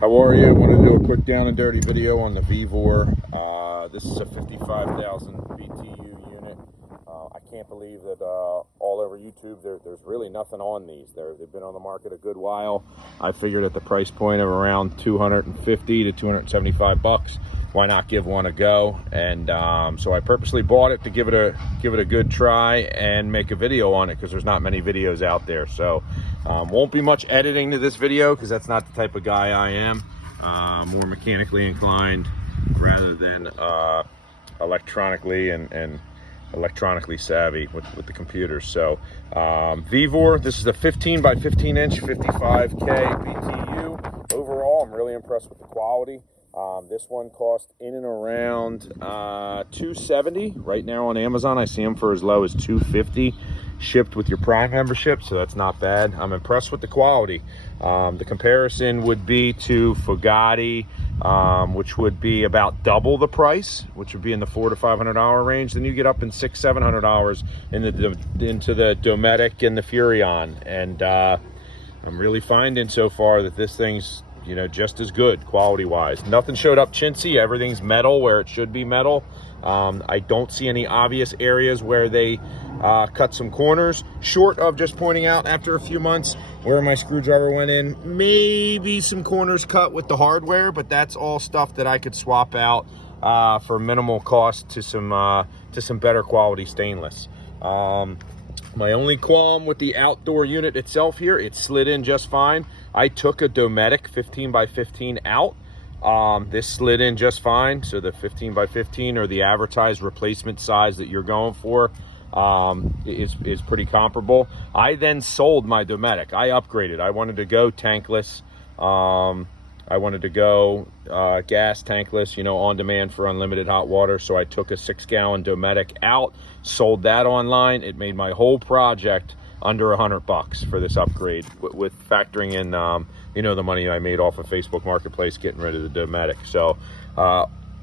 How are you? I want to do a quick down and dirty video on the Vevor. This is a 55,000 BTU unit. I can't believe that all over YouTube there's really nothing on these. They've been on the market a good while. I figured at the price point of around 250 to 275 bucks, why not give one a go? And so I purposely bought it to give it a good try and make a video on it, because there's not many videos out there. So won't be much editing to this video, because that's not the type of guy I am. More mechanically inclined rather than electronically and electronically savvy with the computers. So Vevor, this is a 15 by 15 inch 55K BTU. Overall, I'm really impressed with the quality. This one cost in and around $270 right now on Amazon. I see them for as low as $250 shipped with your Prime membership, so that's not bad. I'm impressed with the quality. The comparison would be to Fugatti, which would be about double the price, which would be in the $400 to $500 range. Then you get up in $600 to $700 into the Dometic and the Furrion, and I'm really finding so far that this thing's just as good quality wise. Nothing showed up chintzy. Everything's metal where it should be metal. I don't see any obvious areas where they cut some corners, short of just pointing out after a few months where my screwdriver went in. Maybe some corners cut with the hardware, but that's all stuff that I could swap out for minimal cost to some better quality stainless. My only qualm with the outdoor unit itself here, it slid in just fine. I took a Dometic 15 by 15 out. This slid in just fine. So the 15 by 15 or the advertised replacement size that you're going for is pretty comparable. I then sold my Dometic. I upgraded. I wanted to go tankless. I wanted to go gas tankless, on demand for unlimited hot water. So I took a 6-gallon Dometic out, sold that online. It made my whole project under $100 for this upgrade, with factoring in, the money I made off of Facebook Marketplace getting rid of the Dometic. So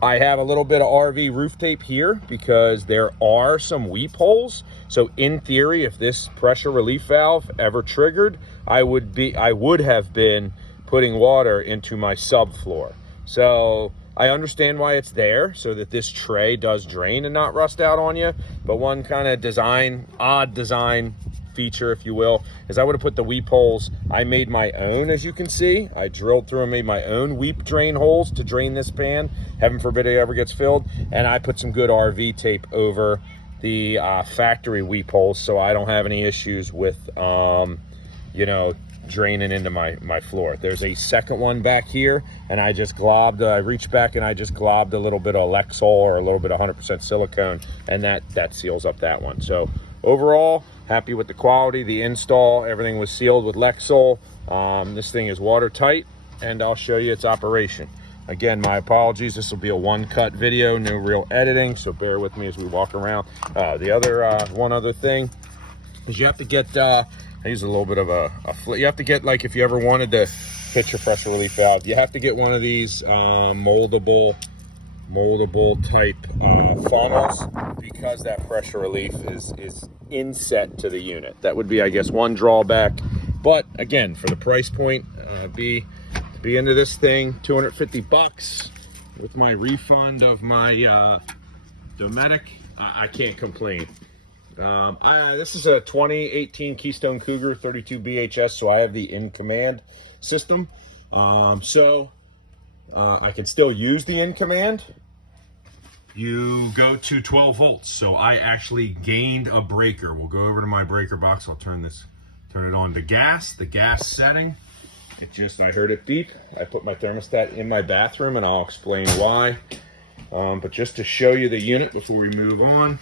I have a little bit of RV roof tape here because there are some weep holes. So in theory, if this pressure relief valve ever triggered, I would have been putting water into my subfloor. So I understand why it's there, so that this tray does drain and not rust out on you. But one kind of odd design feature, if you will, is I would have put the weep holes. I made my own, as you can see. I drilled through and made my own weep drain holes to drain this pan. Heaven forbid it ever gets filled. And I put some good RV tape over the factory weep holes, so I don't have any issues with draining into my floor. There's a second one back here, and I just globbed, I reached back and I just globbed a little bit of Lexol or a little bit of 100% silicone, and that seals up that one. So overall, happy with the quality, the install. Everything was sealed with Lexol. This thing is watertight, and I'll show you its operation. Again, my apologies. This will be a one-cut video, no real editing, so bear with me as we walk around. One other thing is you have to get, I use a little bit of a you have to get, like, if you ever wanted to fit your pressure relief valve, you have to get one of these moldable type funnels, because that pressure relief is inset to the unit. That would be, I guess, one drawback. But again, for the price point, be into this thing, 250 bucks with my refund of my Dometic, I can't complain. This is a 2018 Keystone Cougar 32 BHS, so I have the in command system. I can still use the in command. You go to 12 volts, so I actually gained a breaker. We'll go over to my breaker box. I'll turn it on to gas. The gas setting, I heard it beep. I put my thermostat in my bathroom, and I'll explain why. But just to show you the unit before we move on.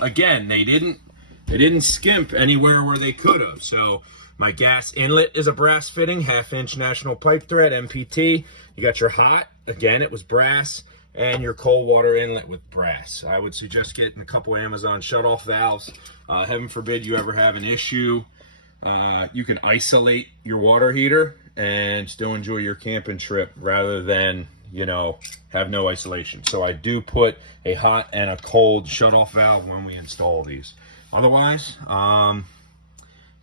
Again, they didn't skimp anywhere where they could have. So my gas inlet is a brass fitting, 1/2-inch national pipe thread, MPT. You got your hot, again, it was brass, and your cold water inlet with brass. I would suggest getting a couple Amazon shutoff valves. Heaven forbid you ever have an issue. You can isolate your water heater and still enjoy your camping trip rather than have no isolation. So I do put a hot and a cold shutoff valve when we install these. Otherwise,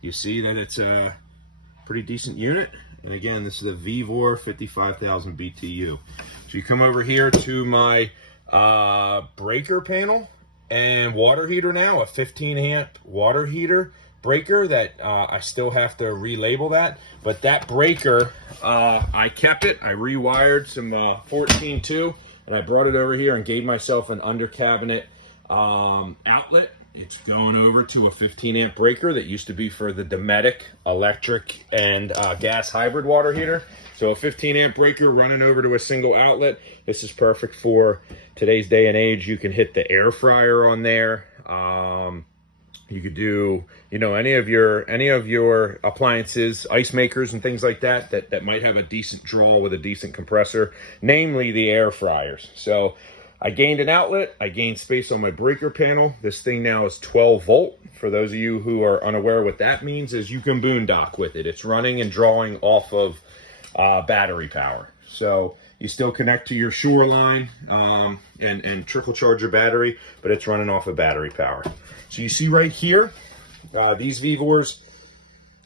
you see that it's a pretty decent unit. And again, this is the Vevor 55,000 BTU. So you come over here to my breaker panel and water heater now, a 15 amp water heater breaker that I still have to relabel that. But that breaker, I kept it. I rewired some 14.2 and I brought it over here and gave myself an under cabinet outlet. It's going over to a 15 amp breaker that used to be for the Dometic electric and gas hybrid water heater. So a 15 amp breaker running over to a single outlet. This is perfect for today's day and age. You can hit the air fryer on there. You could do, you know, any of your appliances, ice makers and things like that, that might have a decent draw with a decent compressor, namely the air fryers. So I gained an outlet, I gained space on my breaker panel. This thing now is 12 volt. For those of you who are unaware what that means, is you can boondock with it. It's running and drawing off of battery power. So you still connect to your shoreline and trickle charge your battery, but it's running off of battery power. So you see right here, these Vevors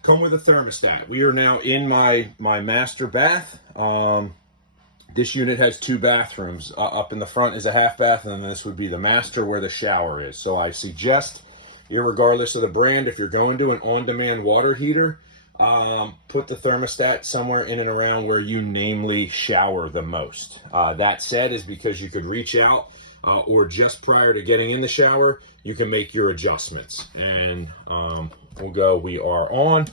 come with a thermostat. We are now in my master bath. This unit has 2 bathrooms. Up in the front is a half bath, and then this would be the master where the shower is. So I suggest, irregardless of the brand, if you're going to an on-demand water heater, put the thermostat somewhere in and around where you namely shower the most. That said, is because you could reach out or just prior to getting in the shower, you can make your adjustments. And we are on.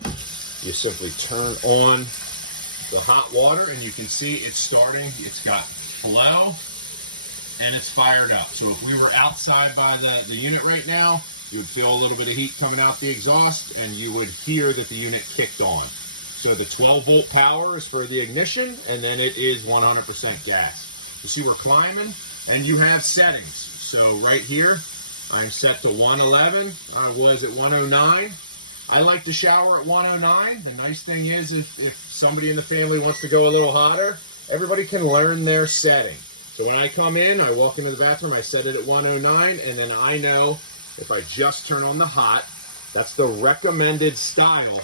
You simply turn on the hot water and you can see it's starting. It's got flow and it's fired up. So if we were outside by the unit right now, you would feel a little bit of heat coming out the exhaust and you would hear that the unit kicked on. So the 12 volt power is for the ignition, and then it is 100% gas. You see we're climbing and you have settings. So right here, I'm set to 111. I was at 109. I like to shower at 109. The nice thing is if somebody in the family wants to go a little hotter, everybody can learn their setting. So when I come in, I walk into the bathroom, I set it at 109, and then I know if I just turn on the hot, that's the recommended style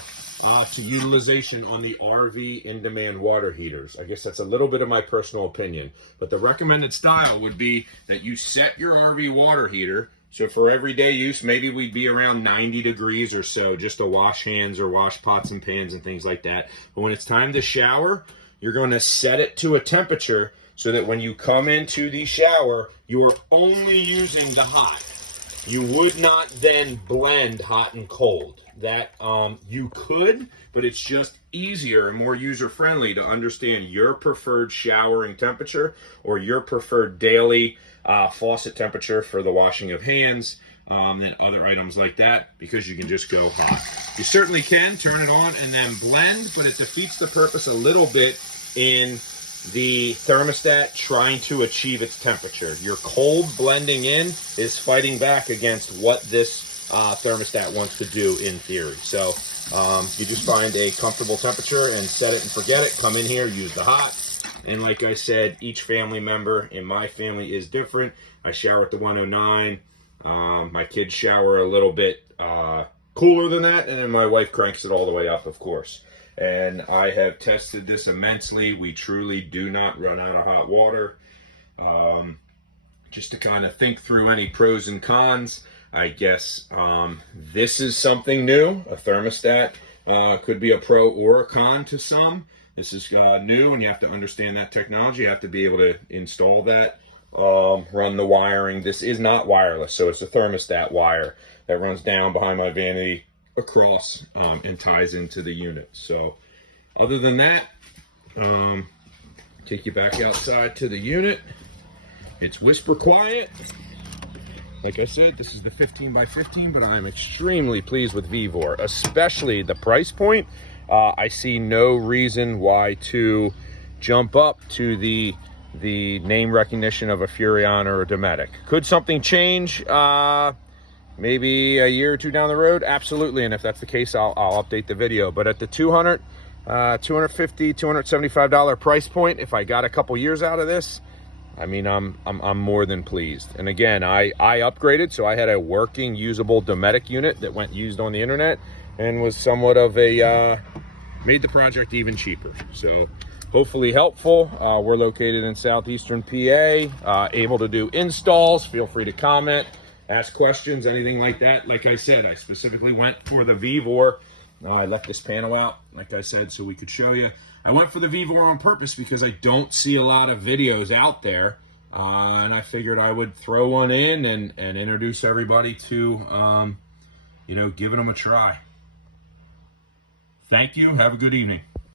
to utilization on the RV in-demand water heaters. I guess that's a little bit of my personal opinion, but the recommended style would be that you set your RV water heater. So for everyday use, maybe we'd be around 90 degrees or so, just to wash hands or wash pots and pans and things like that. But when it's time to shower, you're going to set it to a temperature so that when you come into the shower, you are only using the hot. You would not then blend hot and cold. That you could, but it's just easier and more user-friendly to understand your preferred showering temperature or your preferred daily faucet temperature for the washing of hands and other items like that, because you can just go hot. You certainly can turn it on and then blend, but it defeats the purpose a little bit in the thermostat trying to achieve its temperature. Your cold blending in is fighting back against what this thermostat wants to do in theory. So you just find a comfortable temperature and set it and forget it. Come in here, use the hot. And like I said, each family member in my family is different. I shower at the 109. My kids shower a little bit cooler than that, and then my wife cranks it all the way up, of course. And I have tested this immensely. We truly do not run out of hot water. Just to kind of think through any pros and cons, I guess this is something new. A thermostat could be a pro or a con to some. This is new, and you have to understand that technology. You have to be able to install that, run the wiring. This is not wireless, so it's a thermostat wire that runs down behind my vanity across and ties into the unit. So other than that, take you back outside to the unit. It's whisper quiet. Like I said, this is the 15 by 15, but I'm extremely pleased with Vevor, especially the price point. I see no reason why to jump up to the name recognition of a Furrion or a Dometic. Could something change maybe a year or two down the road? Absolutely, and if that's the case, I'll update the video. But at the $250, $275 price point, if I got a couple years out of this, I mean, I'm more than pleased. And again, I upgraded, so I had a working, usable Dometic unit that went used on the internet and was somewhat of a made the project even cheaper. So hopefully helpful. We're located in southeastern PA, able to do installs. Feel free to comment, ask questions, anything like that. Like I said, I specifically went for the Vevor. I left this panel out, like I said, so we could show you. I went for the Vevor on purpose because I don't see a lot of videos out there. And I figured I would throw one in and introduce everybody to, you know, giving them a try. Thank you. Have a good evening.